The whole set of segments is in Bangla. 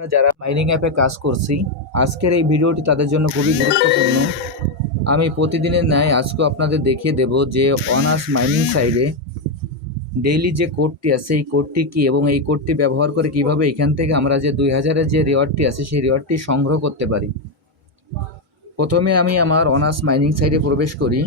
আমরা যারা মাইনিং অ্যাপে কাজ করছি, আজকের এই ভিডিওটি তাদের জন্য খুবই গুরুত্বপূর্ণ। আমি প্রতিদিনের ন্যায় আজকেও আপনাদের দেখিয়ে দেব যে অনার্স মাইনিং সাইডে ডেইলি যে কোডটি আছে, এই কোডটি কী এবং এই কোডটি ব্যবহার করে কীভাবে এখান থেকে আমরা যে দুই হাজারের যে রিওয়ার্ডটি আছে, সেই রিওয়ার্ডটি সংগ্রহ করতে পারি। প্রথমে আমি আমার অনার্স মাইনিং সাইডে প্রবেশ করি।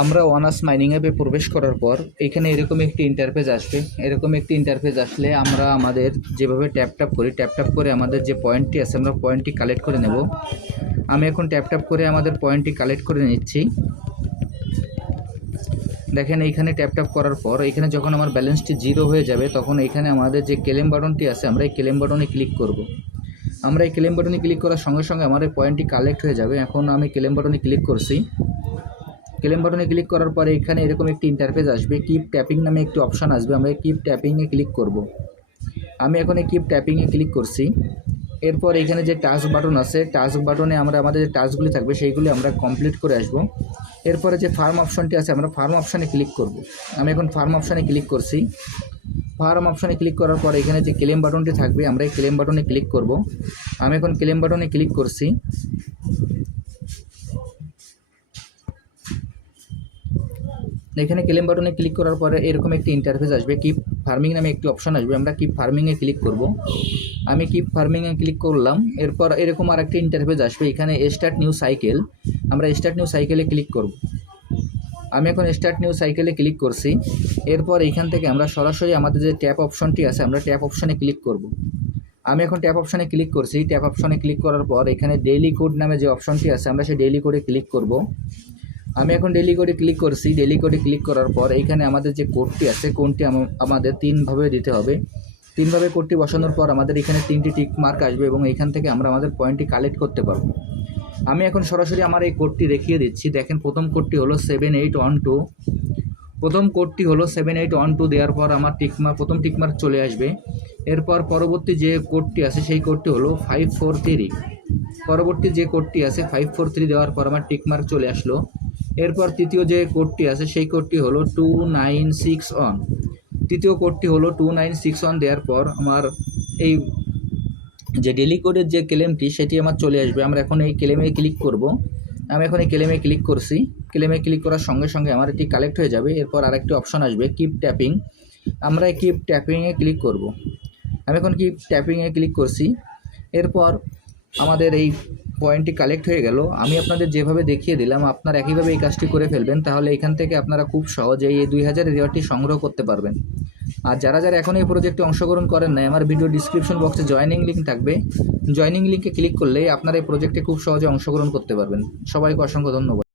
আমরা অনার্স মাইনিং অ্যাপে প্রবেশ করার পর এখানে এরকম একটি ইন্টারফেস আসবে। এরকম একটি ইন্টারফেস আসলে আমরা আমাদের যেভাবে ট্যাপ ট্যাপ করি ট্যাপ ট্যাপ করে আমাদের যে পয়েন্টটি আছে আমরা পয়েন্টটি কালেক্ট করে নেব। আমি এখন ট্যাপ ট্যাপ করে আমাদের পয়েন্টটি কালেক্ট করে নিচ্ছি। দেখেন এইখানে ট্যাপ ট্যাপ করার পর এখানে যখন আমার ব্যালেন্সটি জিরো হয়ে যাবে, তখন এখানে আমাদের যে ক্লেম বাটনটি আছে আমরা এই ক্লেম বাটনে ক্লিক করব। আমরা এই ক্লেম বাটনে ক্লিক করার সঙ্গে সঙ্গে এই পয়েন্টটি কালেক্ট হয়ে যাবে। এখন আমি ক্লেম বাটনে ক্লিক করছি। ক্লেম বাটনে ক্লিক করার পরে এখানে এরকম একটি ইন্টারফেস আসবে। কিপ ট্যাপিং নামে একটি অপশান আসবে। আমরা কিপ ট্যাপিংয়ে ক্লিক করব। আমি এখন এই কিপ ট্যাপিংয়ে ক্লিক করছি। এরপর এখানে যে টাস্ক বাটন আছে টাস্ক বাটনে আমরা আমাদের যে টাস্কগুলি থাকবে, সেইগুলি আমরা কমপ্লিট করে আসব। এরপরে যে ফার্ম অপশনটি আছে, আমরা ফার্ম অপশানে ক্লিক করব। আমি এখন ফার্ম অপশানে ক্লিক করছি। ফার্ম অপশানে ক্লিক করার পর এখানে যে ক্লেম বাটনটি থাকবে, আমরা এই ক্লেম বাটনে ক্লিক করব। আমি এখন ক্লেম বাটনে ক্লিক করছি। এখানে ক্লেম বাটনে ক্লিক করার পরে এরকম একটি ইন্টারফেস আসবে। কিপ ফার্মিং নামে একটি অপশন আসবে। আমরা কিপ ফার্মিংয়ে ক্লিক করব। আমি কিপ ফার্মিংয়ে ক্লিক করলাম। এরপর এরকম আর একটি ইন্টারফেস আসবে। এখানে স্টার্ট নিউ সাইকেল আমরা স্টার্ট নিউ সাইকেলে ক্লিক করব। আমি এখন স্টার্ট নিউ সাইকেলে ক্লিক করছি। এরপর এখান থেকে আমরা সরাসরি আমাদের যে ট্যাপ অপশনটি আছে, আমরা ট্যাপ অপশনে ক্লিক করব। আমি এখন ট্যাপ অপশনে ক্লিক করছি। ট্যাপ অপশনে ক্লিক করার পর এখানে ডেইলি কোড নামে যে অপশনটি আছে, আমরা সেই ডেইলি কোডে ক্লিক করব। আমি এখন ডেলি কোডে ক্লিক করছি ডেলি কোডে ক্লিক করার পর এইখানে আমাদের যে কোডটি আছে আম- আমাদের তিনভাবে দিতে হবে। তিনভাবে কোডটি বসানোর পর আমাদের এখানে তিনটি টিক মার্ক আসবে এবং এখান থেকে আমরা আমাদের পয়েন্টটি কালেক্ট করতে পারব। আমি এখন সরাসরি আমার এই কোডটি দেখিয়ে দিচ্ছি। দেখেন, প্রথম কোডটি হলো সেভেন এইট ওয়ান টু প্রথম কোডটি হলো সেভেন এইট ওয়ান টু দেওয়ার পর আমার টিকমার্ক প্রথম টিকমার্ক চলে আসবে। এরপর পরবর্তী যে কোডটি আছে, সেই কোডটি হলো ফাইভ ফোর থ্রি পরবর্তী যে কোডটি আছে ফাইভ ফোর থ্রি দেওয়ার পর আমার টিকমার্ক চলে আসলো। এরপর তৃতীয় যে কোডটি আছে, সেই কোডটি হলো টু নাইন সিক্স ওয়ান তৃতীয় কোডটি হলো টু নাইন সিক্স ওয়ান দেওয়ার পর আমার এই যে ডেলি কোডের যে ক্লেমটি সেটি আমার চলে আসবে। আমরা এখন এই ক্লেমে ক্লিক করব। আমি এখন এই ক্লেমে ক্লিক করছি। ক্লেমে ক্লিক করার সঙ্গে সঙ্গে আমার এটি কালেক্ট হয়ে যাবে। এরপর আরেকটি অপশন আসবে কিপ ট্যাপিং আমরা এই কিপ ট্যাপিংয়ে ক্লিক করব। আমি এখন কিপ ট্যাপিংয়ে ক্লিক করছি। এরপর আমাদের এই পয়েন্টটি কালেক্ট হয়ে গেল। আমি আপনাদের যেভাবে দেখিয়ে দিলাম, আপনারা একইভাবে এই কাজটি করে ফেলবেন, তাহলে এখান থেকে আপনারা খুব সহজেই এই দুই হাজার রিওয়ার্ডটি সংগ্রহ করতে পারবেন। আর যারা যারা এখন এই প্রজেক্টে অংশগ্রহণ করেন নাই, আমার ভিডিও ডিসক্রিপশন বক্সে জয়েনিং লিঙ্ক থাকবে। জয়েনিং লিঙ্কে ক্লিক করলে আপনারা এই প্রজেক্টে খুব সহজে অংশগ্রহণ করতে পারবেন। সবাইকে অসংখ্য ধন্যবাদ।